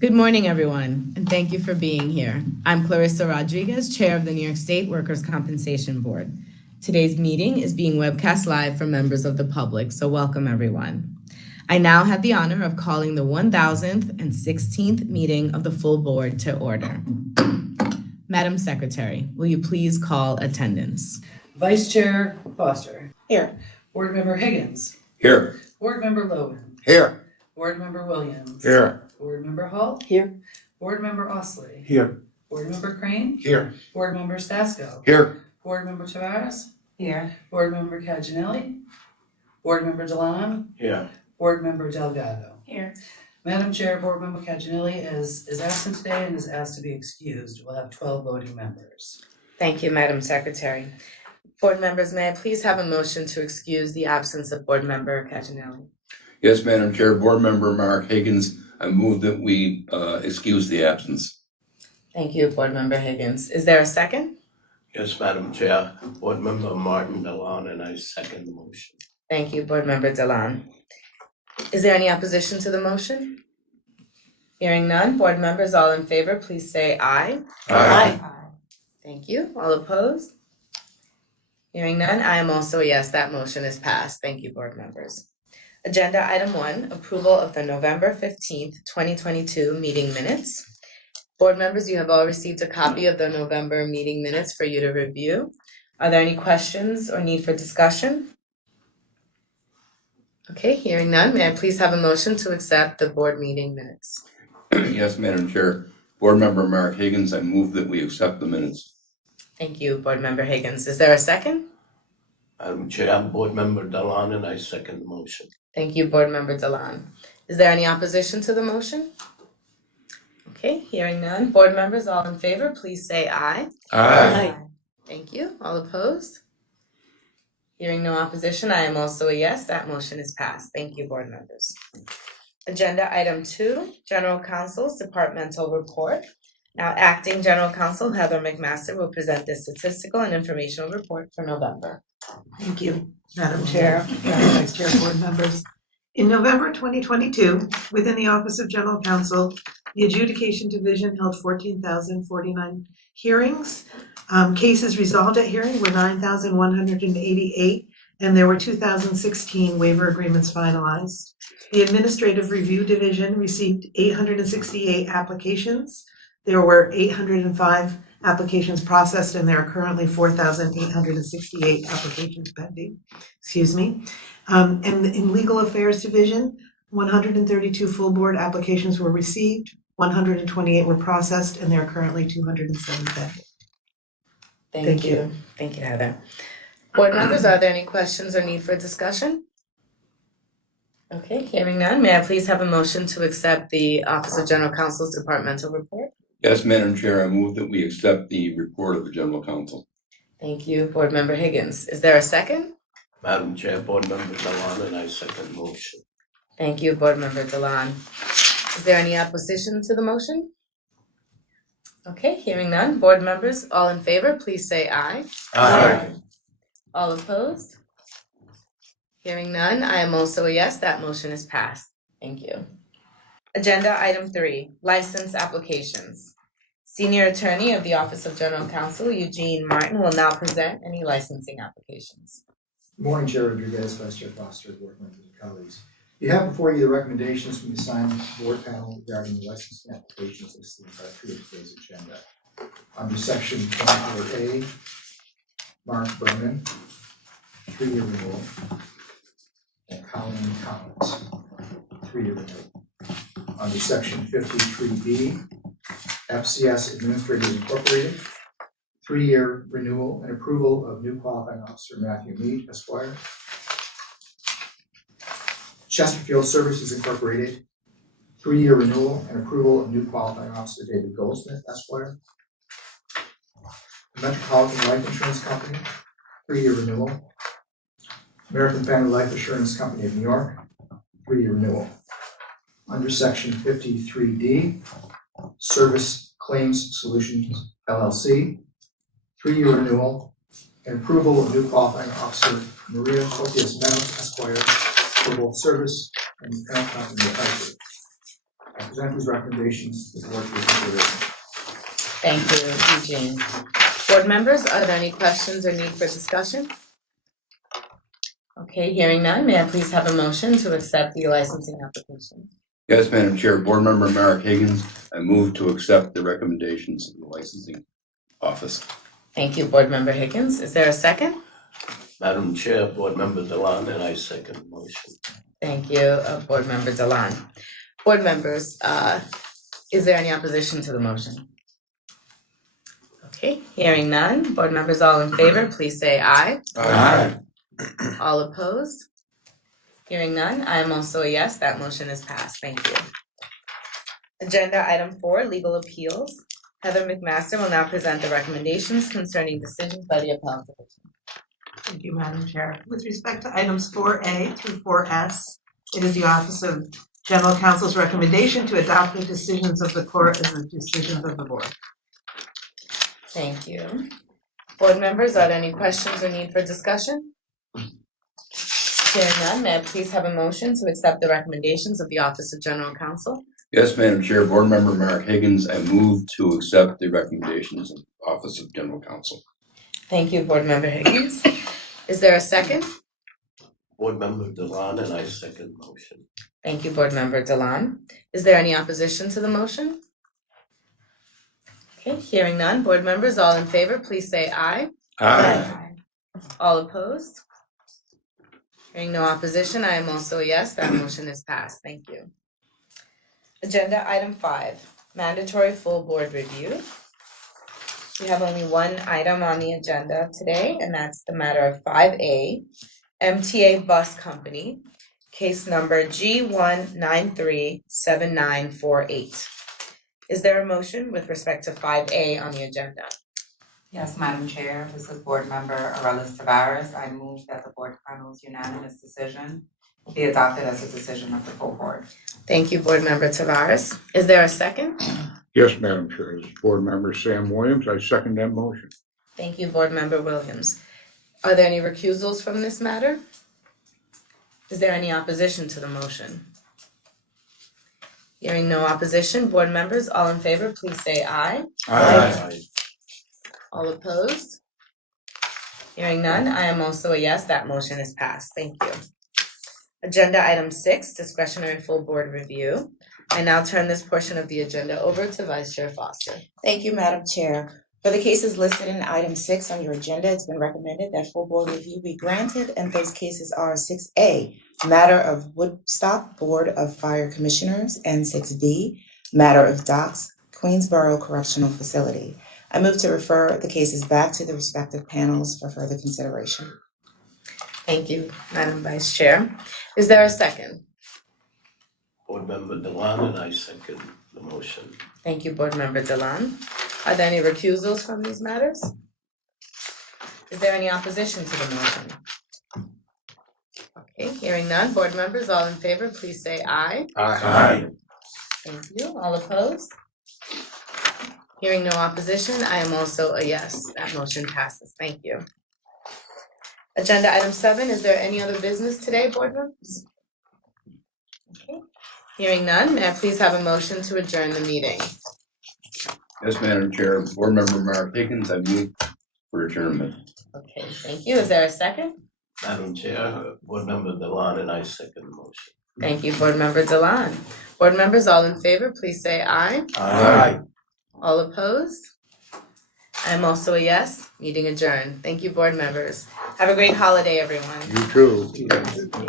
Good morning, everyone, and thank you for being here. I'm Clarissa Rodriguez, Chair of the New York State Workers' Compensation Board. Today's meeting is being webcast live for members of the public, so welcome, everyone. I now have the honor of calling the 1016th meeting of the full board to order. Madam Secretary, will you please call attendance? Vice Chair Foster. Here. Board Member Higgins. Here. Board Member Logan. Here. Board Member Williams. Here. Board Member Hall. Here. Board Member Osley. Here. Board Member Crane. Here. Board Member Stasko. Here. Board Member Tavares. Here. Board Member Caginelli. Board Member Delon. Here. Board Member Delgado. Here. Madam Chair, Board Member Caginelli is absent today and is asked to be excused. We'll have 12 voting members. Thank you, Madam Secretary. Board members, may I please have a motion to excuse the absence of Board Member Caginelli? Yes, Madam Chair. Board Member Mark Higgins, I move that we excuse the absence. Thank you, Board Member Higgins. Is there a second? Yes, Madam Chair. Board Member Martin Delon, and I second the motion. Thank you, Board Member Delon. Is there any opposition to the motion? Hearing none, board members, all in favor, please say aye. Aye. Thank you. All opposed? Hearing none, I am also a yes, that motion is passed. Thank you, board members. Agenda item 1, approval of the November 15th, 2022 meeting minutes. Board members, you have all received a copy of the November meeting minutes for you to review. Are there any questions or need for discussion? Okay, hearing none, may I please have a motion to accept the board meeting minutes? Yes, Madam Chair. Board Member Mark Higgins, I move that we accept the minutes. Thank you, Board Member Higgins. Is there a second? Madam Chair, Board Member Delon, and I second the motion. Thank you, Board Member Delon. Is there any opposition to the motion? Okay, hearing none. Board members, all in favor, please say aye. Aye. Thank you. All opposed? Hearing no opposition, I am also a yes. That motion is passed. Thank you, board members. Agenda item 2, General Counsel's Departmental Report. Now, Acting General Counsel Heather McMaster will present the statistical and informational report for November. Thank you, Madam Chair, Madam Vice Chair, board members. In November 2022, within the Office of General Counsel, the Adjudication Division held 14,049 hearings. Cases resolved at hearing were 9,188, and there were 2,016 waiver agreements finalized. The Administrative Review Division received 868 applications. There were 805 applications processed, and there are currently 4,868 applications pending. And in Legal Affairs Division, 132 full board applications were received, 128 were processed, and there are currently 207 pending. Thank you. Thank you, Heather. Board members, are there any questions or need for discussion? Okay, hearing none, may I please have a motion to accept the Office of General Counsel's departmental report? Yes, Madam Chair. I move that we accept the report of the General Counsel. Thank you, Board Member Higgins. Is there a second? Madam Chair, Board Member Delon, and I second the motion. Thank you, Board Member Delon. Is there any opposition to the motion? Okay, hearing none. Board members, all in favor, please say aye. Aye. All opposed? Hearing none, I am also a yes, that motion is passed. Thank you. Agenda item 3, license applications. Senior Attorney of the Office of General Counsel, Eugene Martin, will now present any licensing applications. Good morning, Chair Rodriguez, Vice Chair Foster, board members and colleagues. You have before you the recommendations from the assigned board panel regarding the licensing applications listed in part 3 of today's agenda. Under section 24A, Mark Berman, 3-year renewal, and Colleen Collins, 3-year renewal. Under section 53B, FCS Administrators Incorporated, 3-year renewal and approval of new qualifying officer Matthew Mead, Esquire. Chesterfield Services Incorporated, 3-year renewal and approval of new qualifying officer David Goldsmith, Esquire. Metropolitan Life Insurance Company, 3-year renewal. American Family Life Assurance Company of New York, 3-year renewal. Under section 53D, Service Claims Solutions LLC, 3-year renewal and approval of new qualifying officer Maria Copias Menos, Esquire, for both service and account company of Hartford. I present these recommendations to the board for consideration. Thank you, Eugene. Board members, are there any questions or need for discussion? Okay, hearing none, may I please have a motion to accept the licensing application? Yes, Madam Chair, Board Member Mark Higgins, I move to accept the recommendations of the licensing office. Thank you, Board Member Higgins. Is there a second? Madam Chair, Board Member Dewan, and I second the motion. Thank you, Board Member Delan. Board members, is there any opposition to the motion? Okay, hearing none. Board members all in favor, please say aye. Aye. All opposed? Hearing none, I am also a yes, that motion is passed, thank you. Agenda item 4, legal appeals. Heather McMaster will now present the recommendations concerning decisions by the appellate division. Thank you, Madam Chair. With respect to items 4A through 4S, it is the Office of General Counsel's recommendation to adopt the decisions of the court as the decisions of the board. Thank you. Board members, are there any questions or need for discussion? Hearing none, may I please have a motion to accept the recommendations of the Office of General Counsel? Yes, Madam Chair, Board Member Mark Higgins, I move to accept the recommendations of the Office of General Counsel. Thank you, Board Member Higgins. Is there a second? Board Member Dewan, and I second the motion. Thank you, Board Member Delan. Is there any opposition to the motion? Okay, hearing none. Board members, all in favor, please say aye. All opposed? Hearing no opposition, I am also a yes, that motion is passed. Thank you. Agenda item 5, mandatory full board review. We have only one item on the agenda today, and that's the matter of 5A, MTA Bus Company, case number G1937948. Is there a motion with respect to 5A on the agenda? Yes, Madam Chair, this is Board Member Arelis Tavares. I move that the Board panel's unanimous decision be adopted as a decision of the full board. Thank you, Board Member Tavares. Is there a second? Yes, Madam Chair, this is Board Member Sam Williams, I second that motion. Thank you, Board Member Williams. Are there any recusals from this matter? Is there any opposition to the motion? Hearing no opposition, board members, all in favor, please say aye. Aye. All opposed? Hearing none, I am also a yes, that motion is passed. Thank you. Agenda item 6, discretionary full board review. I now turn this portion of the agenda over to Vice Chair Foster. Thank you, Madam Chair. For the cases listed in item 6 on your agenda, it's been recommended that full board review be granted, and those cases are 6A, matter of Woodstock Board of Fire Commissioners, and 6B, matter of Docks, Queensborough Correctional Facility. I move to refer the cases back to the respective panels for further consideration. Thank you, Madam Vice Chair. Is there a second? Board Member Dewan, and I second the motion. Thank you, Board Member Delan. Are there any recusals from these matters? Is there any opposition to the motion? Okay, hearing none, board members, all in favor, please say aye. Aye. Thank you. All opposed? Hearing no opposition, I am also a yes. That motion passes. Thank you. Agenda item 7, is there any other business today, board members? Okay. Hearing none, may I please have a motion to adjourn the meeting? Yes, Madam Chair, Board Member Mark Higgins, I move for adjournment. Okay, thank you. Is there a second? Madam Chair, Board Member Dewan, and I second the motion. Thank you, Board Member Delan. Board members, all in favor, please say aye. Aye. All opposed? I am also a yes. Meeting adjourned. Thank you, board members. Have a great holiday, everyone. You too.